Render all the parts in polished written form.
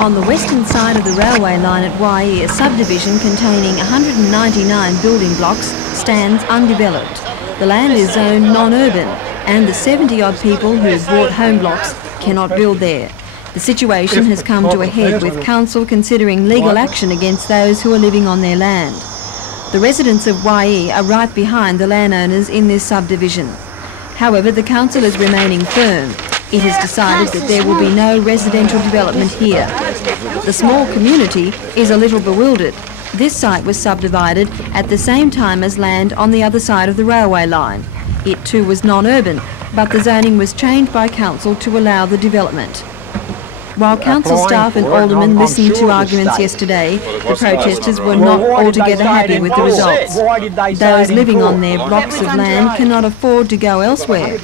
On the western side of the railway line at Waihi, a subdivision containing 199 building blocks stands undeveloped. The land is zoned non-urban, and the 70-odd people who bought home blocks cannot build there. The situation has come to a head, with council considering legal action against those who are living on their land. The residents of Waihi are right behind the landowners in this subdivision. However, the council is remaining firm. It has decided that there will be no residential development here. The small community is a little bewildered. This site was subdivided at the same time as land on the other side of the railway line. It too was non-urban, but the zoning was changed by council to allow the development. While council staff and aldermen listened to arguments yesterday, the protesters were not altogether happy with the results. Those living on their blocks of land cannot afford to go elsewhere.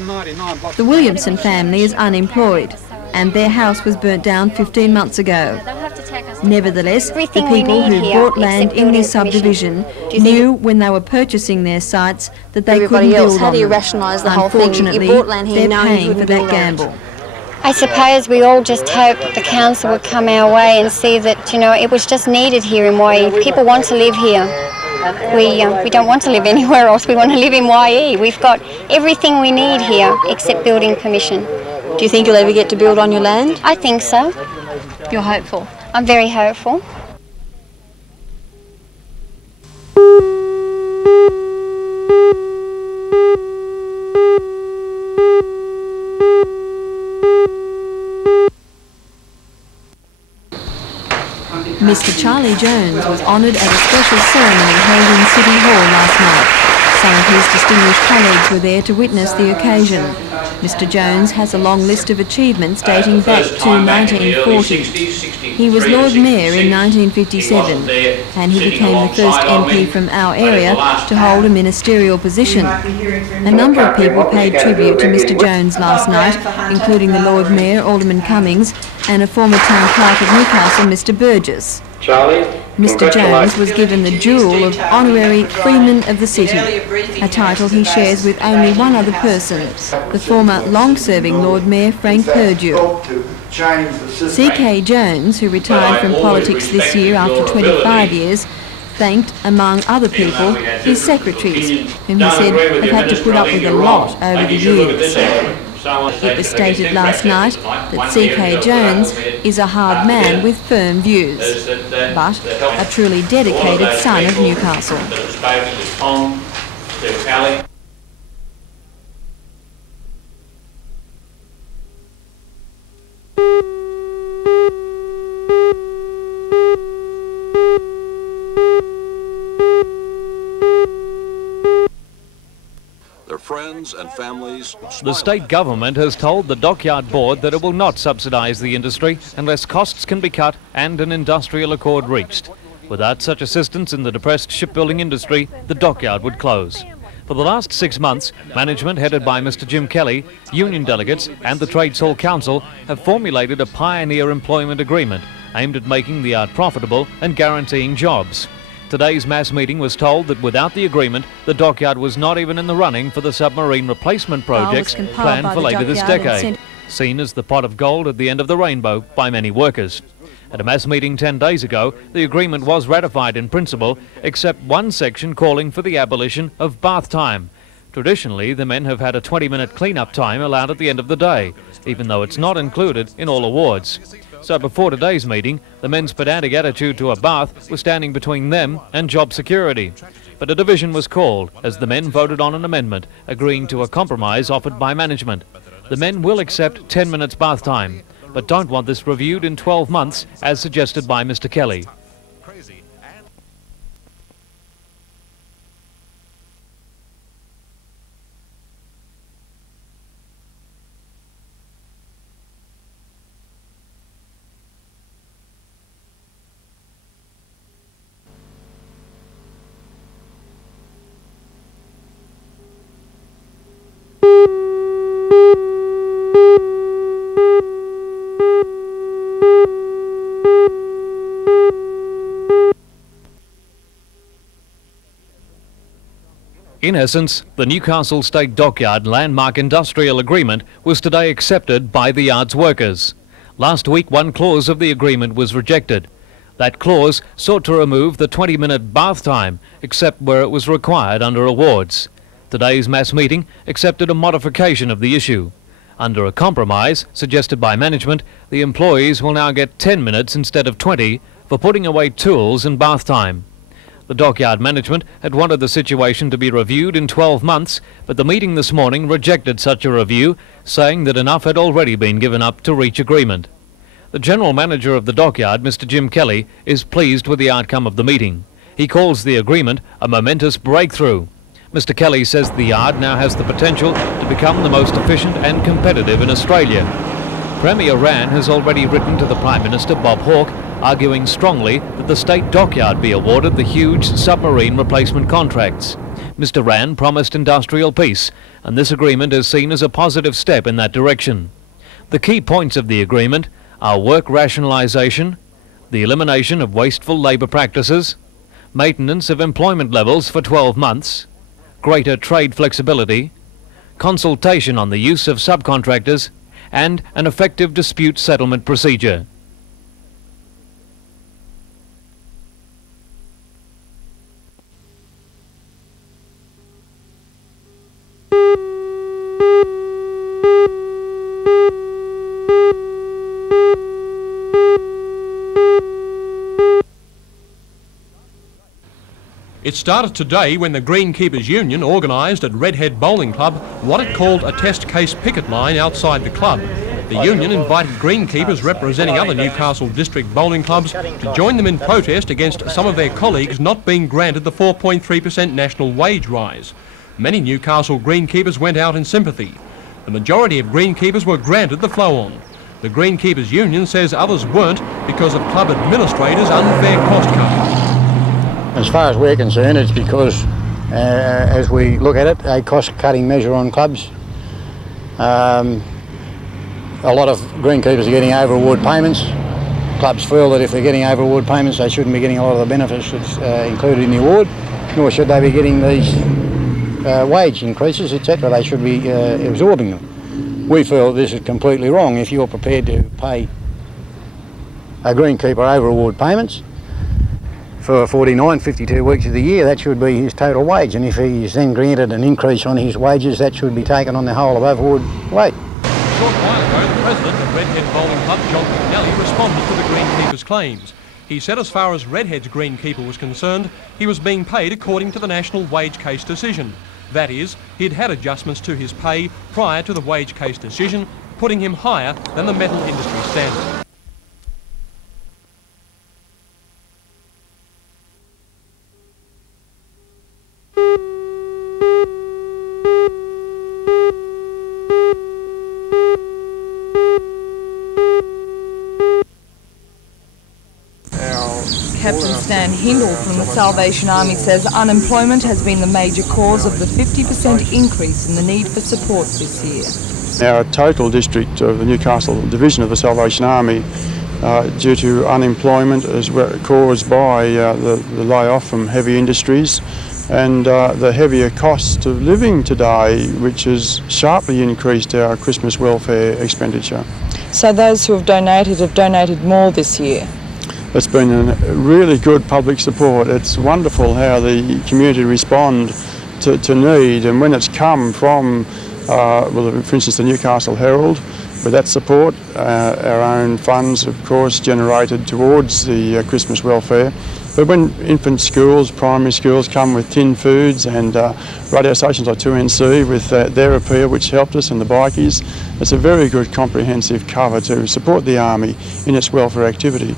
The Williamson family is unemployed, and their house was burnt down 15 months ago. Nevertheless, the people who bought land in this subdivision knew when they were purchasing their sites that they couldn't build on them. Unfortunately, they're paying for that gamble. I suppose we all just hope that the council would come our way and see that, you know, it was just needed here in Waihi. People want to live here. We don't want to live anywhere else. We want to live in Waihi. We've got everything we need here except building permission. Do you think you'll ever get to build on your land? I think so. You're hopeful? I'm very hopeful. Mr. Charlie Jones was honoured at a special ceremony held in City Hall last night. Some of his distinguished colleagues were there to witness the occasion. Mr. Jones has a long list of achievements dating back to 1940. He was Lord Mayor in 1957, and he became the first MP from our area to hold a ministerial position. A number of people paid tribute to Mr. Jones last night, including the Lord Mayor, Alderman Cummings, and a former town clerk of Newcastle, Mr. Burgess. Mr. Jones was given the jewel of Honorary Freeman of the City, a title he shares with only one other person, the former long-serving Lord Mayor Frank Perdue. C.K. Jones, who retired from politics this year after 25 years, thanked, among other people, his secretaries, whom he said have had to put up with a lot over the years. It was stated last night that C.K. Jones is a hard man with firm views, but a truly dedicated son of Newcastle. Friends and families. The state government has told the Dockyard Board that it will not subsidise the industry unless costs can be cut and an industrial accord reached. Without such assistance in the depressed shipbuilding industry, the dockyard would close. For the last 6 months, management headed by Mr. Jim Kelly, union delegates and the Trades Hall Council have formulated a pioneer employment agreement aimed at making the yard profitable and guaranteeing jobs. Today's mass meeting was told that without the agreement, the dockyard was not even in the running for the submarine replacement projects planned for later this decade, seen as the pot of gold at the end of the rainbow by many workers. At a mass meeting 10 days ago, the agreement was ratified in principle, except one section calling for the abolition of bath time. Traditionally, the men have had a 20-minute clean-up time allowed at the end of the day, even though it's not included in all awards. So before today's meeting, the men's pedantic attitude to a bath was standing between them and job security. But a division was called as the men voted on an amendment agreeing to a compromise offered by management. The men will accept 10 minutes bath time, but don't want this reviewed in 12 months as suggested by Mr. Kelly. In essence, the Newcastle State Dockyard Landmark Industrial Agreement was today accepted by the yard's workers. Last week, one clause of the agreement was rejected. That clause sought to remove the 20-minute bath time, except where it was required under awards. Today's mass meeting accepted a modification of the issue. Under a compromise suggested by management, the employees will now get 10 minutes instead of 20 for putting away tools and bath time. The dockyard management had wanted the situation to be reviewed in 12 months, but the meeting this morning rejected such a review, saying that enough had already been given up to reach agreement. The General Manager of the dockyard, Mr Jim Kelly, is pleased with the outcome of the meeting. He calls the agreement a momentous breakthrough. Mr Kelly says the yard now has the potential to become the most efficient and competitive in Australia. Premier Rann has already written to the Prime Minister, Bob Hawke, arguing strongly that the state dockyard be awarded the huge submarine replacement contracts. Mr Rann promised industrial peace, and this agreement is seen as a positive step in that direction. The key points of the agreement are work rationalisation, the elimination of wasteful labour practices, maintenance of employment levels for 12 months, greater trade flexibility, consultation on the use of subcontractors, and an effective dispute settlement procedure. It started today when the Greenkeepers Union organised at Redhead Bowling Club what it called a test case picket line outside the club. The union invited greenkeepers representing other Newcastle district bowling clubs to join them in protest against some of their colleagues not being granted the 4.3% national wage rise. Many Newcastle greenkeepers went out in sympathy. The majority of greenkeepers were granted the flow-on. The Greenkeepers Union says others weren't because of club administrators' unfair cost cutting. As far as we're concerned, it's because, as we look at it, a cost-cutting measure on clubs. A lot of greenkeepers are getting over-award payments. Clubs feel that if they're getting over-award payments, they shouldn't be getting a lot of the benefits that's included in the award, nor should they be getting these wage increases, etc. They should be absorbing them. We feel this is completely wrong. If you're prepared to pay a greenkeeper over-award payments for 49, 52 weeks of the year, that should be his total wage, and if he's then granted an increase on his wages, that should be taken on the whole of overaward wage. A short while ago, the president of Redhead Bowling Club, John McNally, responded to the greenkeepers' claims. He said as far as Redhead's greenkeeper was concerned, he was being paid according to the national wage case decision. That is, he'd had adjustments to his pay prior to the wage case decision, putting him higher than the metal industry standard. Captain Stan Hindle from the Salvation Army says unemployment has been the major cause of the 50% increase in the need for support this year. Our total district of the Newcastle Division of the Salvation Army, due to unemployment as well, caused by the layoff from heavy industries and the heavier cost of living today, which has sharply increased our Christmas welfare expenditure. So those who have donated more this year? It's been a really good public support. It's wonderful how the community respond to need, and when it's come from, for instance, the Newcastle Herald, with that support, our own funds, of course, generated towards the Christmas welfare. But when infant schools, primary schools come with tin foods, and radio stations like 2NC with their appeal, which helped us, and the bikies, it's a very good comprehensive cover to support the Army in its welfare activity.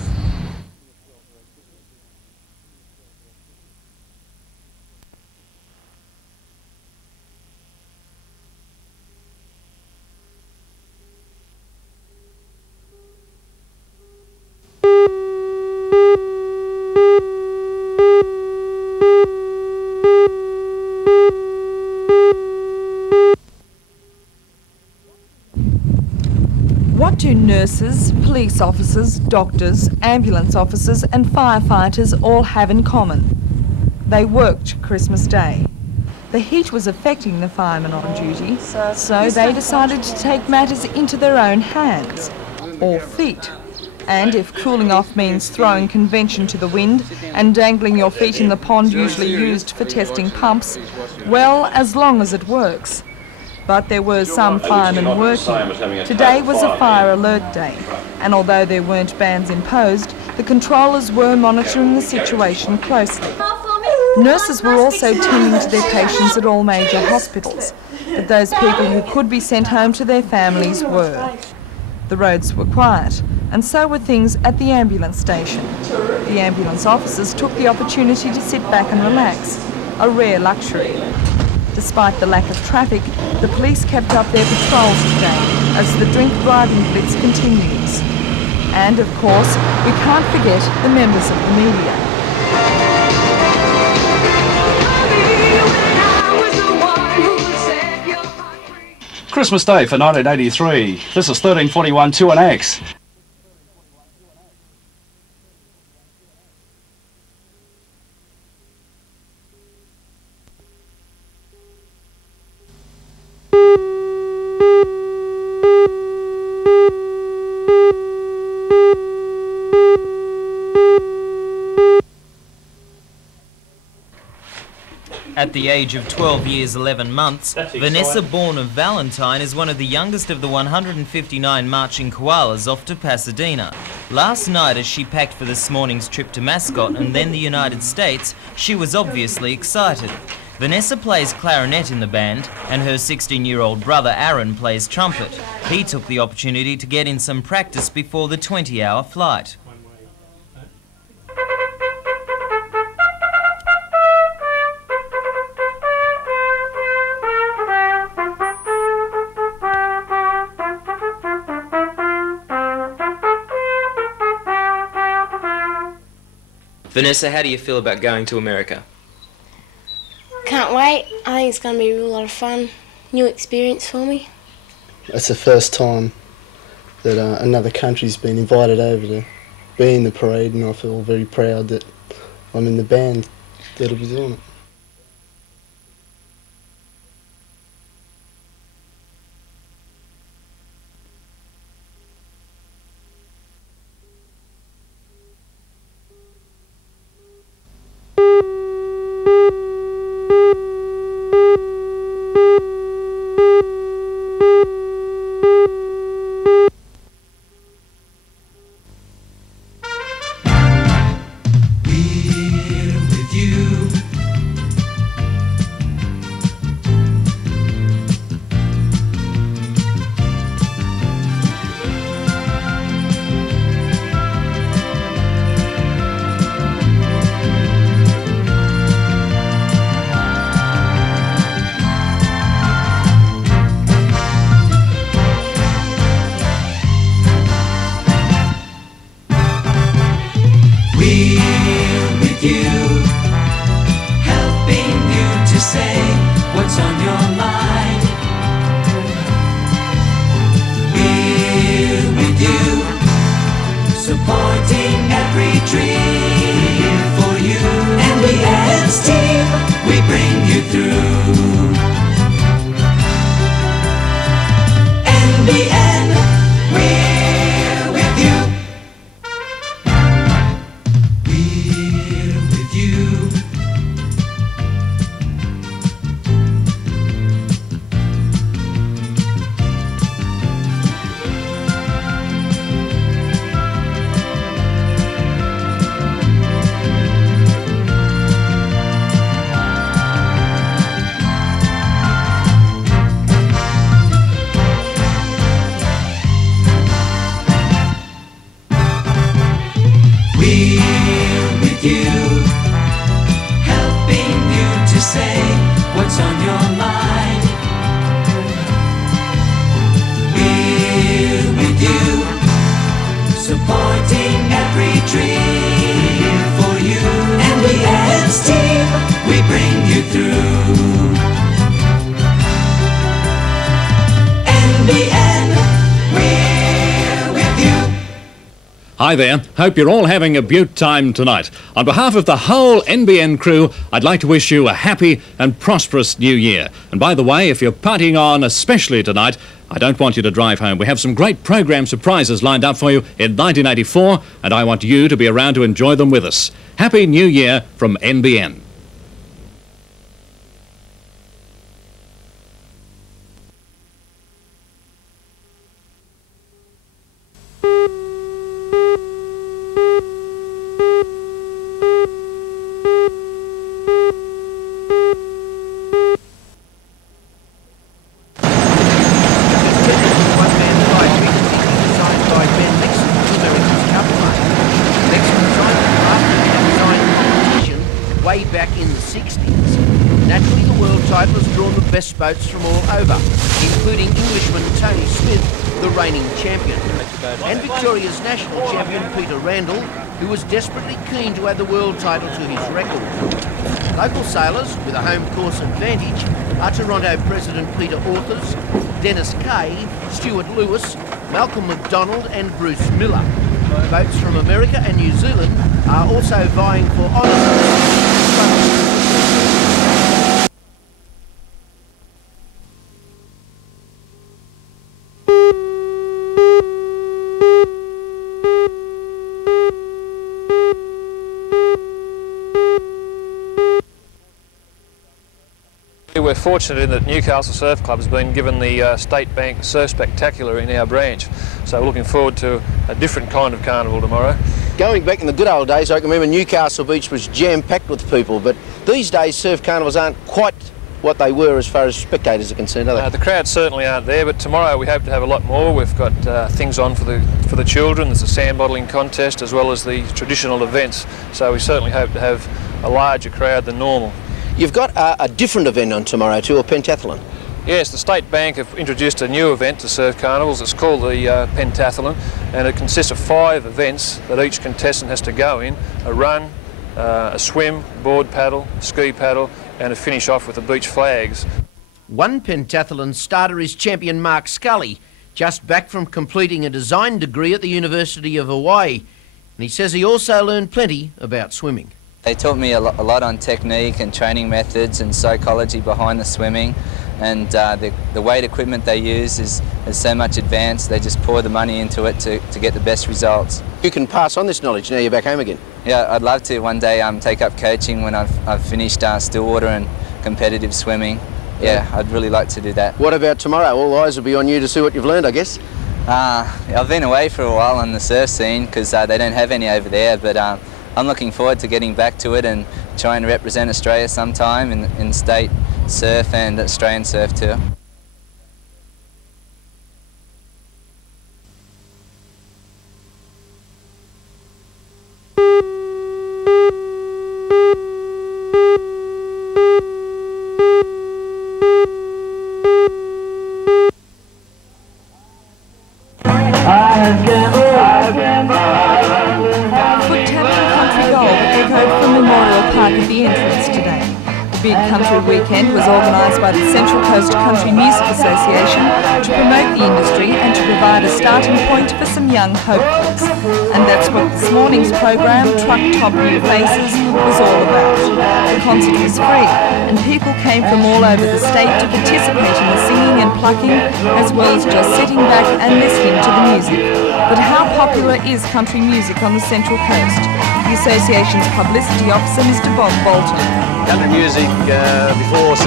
What do nurses, police officers, doctors, ambulance officers and firefighters all have in common? They worked Christmas Day. The heat was affecting the firemen on duty, so they decided to take matters into their own hands. or feet. And if cooling off means throwing convention to the wind and dangling your feet in the pond usually used for testing pumps, well, as long as it works. But there were some firemen working. Today was a fire alert day, and although there weren't bans imposed, the controllers were monitoring the situation closely. Nurses were also tending to their patients at all major hospitals, but those people who could be sent home to their families were. The roads were quiet, and so were things at the ambulance station. The ambulance officers took the opportunity to sit back and relax, a rare luxury. Despite the lack of traffic, the police kept up their patrols today as the drink driving blitz continues. And of course, we can't forget the members of the media. Christmas Day for 1983. This is 1341 2NX. At the age of 12 years 11 months, Vanessa, born of Valentine, is one of the youngest of the 159 marching koalas off to Pasadena. Last night, as she packed for this morning's trip to Mascot and then the United States, she was obviously excited. Vanessa plays clarinet in the band, and her 16-year-old brother Aaron plays trumpet. He took the opportunity to get in some practice before the 20-hour flight. Vanessa, how do you feel about going to America? Can't wait. I think it's going to be a real lot of fun. New experience for me. It's the first time that another country's been invited over to be in the parade, and I feel very proud that I'm in the band that'll be doing it. Hi there, hope you're all having a beaut time tonight. On behalf of the whole NBN crew, I'd like to wish you a happy and prosperous new year. And by the way, if you're partying on especially tonight, I don't want you to drive home. We have some great program surprises lined up for you in 1984, and I want you to be around to enjoy them with us. Happy New Year from NBN. Way back in the 60s. Naturally, the world title has drawn the best boats from all over, including Englishman Tony Smith, the reigning champion, and Victoria's national champion Peter Randall, who was desperately keen to add the world title to his record. Local sailors, with a home course advantage, are Toronto President Peter Authers, Dennis Kay, Stuart Lewis, Malcolm McDonald and Bruce Miller. Boats from America and New Zealand are also vying for honours. We're fortunate in that Newcastle Surf Club has been given the State Bank Surf Spectacular in our branch, so we're looking forward to a different kind of carnival tomorrow. Going back in the good old days, I can remember Newcastle Beach was jam-packed with people, but these days surf carnivals aren't quite what they were as far as spectators are concerned, are they? The crowds certainly aren't there, but tomorrow we hope to have a lot more. We've got things on for the children. There's a sand bottling contest as well as the traditional events, so we certainly hope to have a larger crowd than normal. You've got a different event on tomorrow too, a pentathlon. Yes, the State Bank have introduced a new event to surf carnivals. It's called the pentathlon, and it consists of 5 events that each contestant has to go in: a run, a swim, board paddle, ski paddle, and a finish off with the beach flags. One pentathlon starter is champion Mark Scully, just back from completing a design degree at the University of Hawaii, and he says he also learned plenty about swimming. They taught me a lot on technique and training methods and psychology behind the swimming, and the weight equipment they use is so much advanced. They just pour the money into it to get the best results. You can pass on this knowledge now you're back home again. Yeah, I'd love to one day take up coaching when I've finished stillwater and competitive swimming. Yeah, I'd really like to do that. What about tomorrow? All eyes will be on you to see what you've learned, I guess. I've been away for a while on the surf scene because they don't have any over there, but I'm looking forward to getting back to it and trying to represent Australia sometime in state surf and Australian surf too. At the entrance today. The Big Country Weekend was organised by the Central Coast Country Music Association to promote the industry and to provide a starting point for some young hopefuls. And that's what this morning's program, Truck Top New Faces, was all about. The concert was free, and people came from all over the state to participate in the singing and plucking, as well as just sitting back and listening to the music. But how popular is country music on the Central Coast? The Association's publicity officer, Mr. Bob Bolton. Country music before 76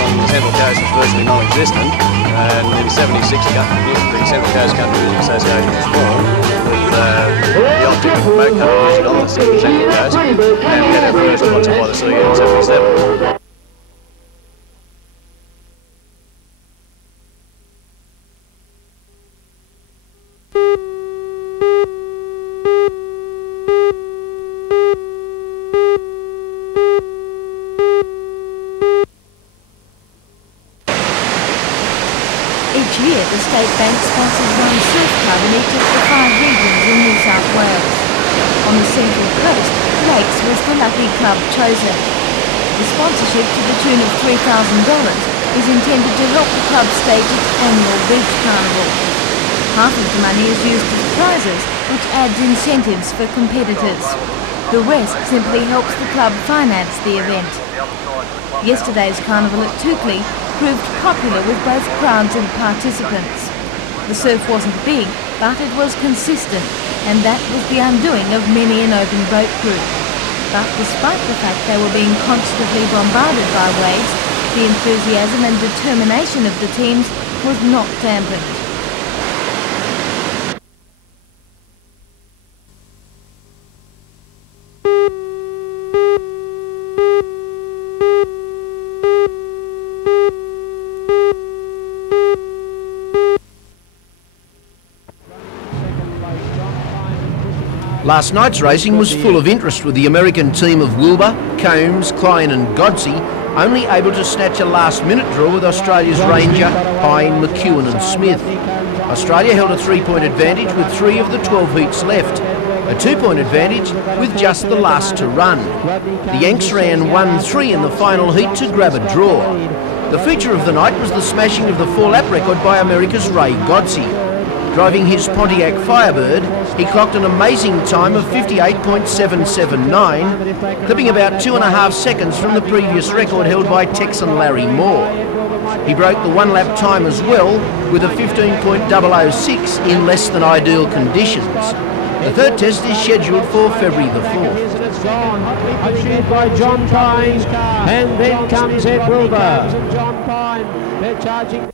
on the Central Coast was virtually non-existent, and in 76 the Central Coast Country Music Association was formed with the object to promote country music on the Central Coast, and we had our first concert by the sea in 77. Each year, the State Bank sponsors one surf club in each of the 5 regions in New South Wales. On the Central Coast, Lakes was the lucky club chosen. The sponsorship to the tune of $3,000 is intended to help the club stage its annual beach carnival. Half of the money is used as prizes, which adds incentives for competitors. The rest simply helps the club finance the event. Yesterday's carnival at Toukley proved popular with both crowds and participants. The surf wasn't big, but it was consistent, and that was the undoing of many an open boat crew. But despite the fact they were being constantly bombarded by waves, the enthusiasm and determination of the teams was not dampened. Last night's racing was full of interest, with the American team of Wilbur, Combs, Klein and Godsey only able to snatch a last-minute draw with Australia's Ranger, Pine, McEwen and Smith. Australia held a 3-point advantage with 3 of the 12 heats left, a 2-point advantage with just the last to run. The Yanks ran 1-3 in the final heat to grab a draw. The feature of the night was the smashing of the 4-lap record by America's Ray Godsey. Driving his Pontiac Firebird, he clocked an amazing time of 58.779, clipping about 2.5 seconds from the previous record held by Texan Larry Moore. He broke the 1-lap time as well with a 15.006 in less than ideal conditions. The third test is scheduled for February the 4th. Pursued by John Pine, and then comes Ed Wilbur. John Pine, they're charging.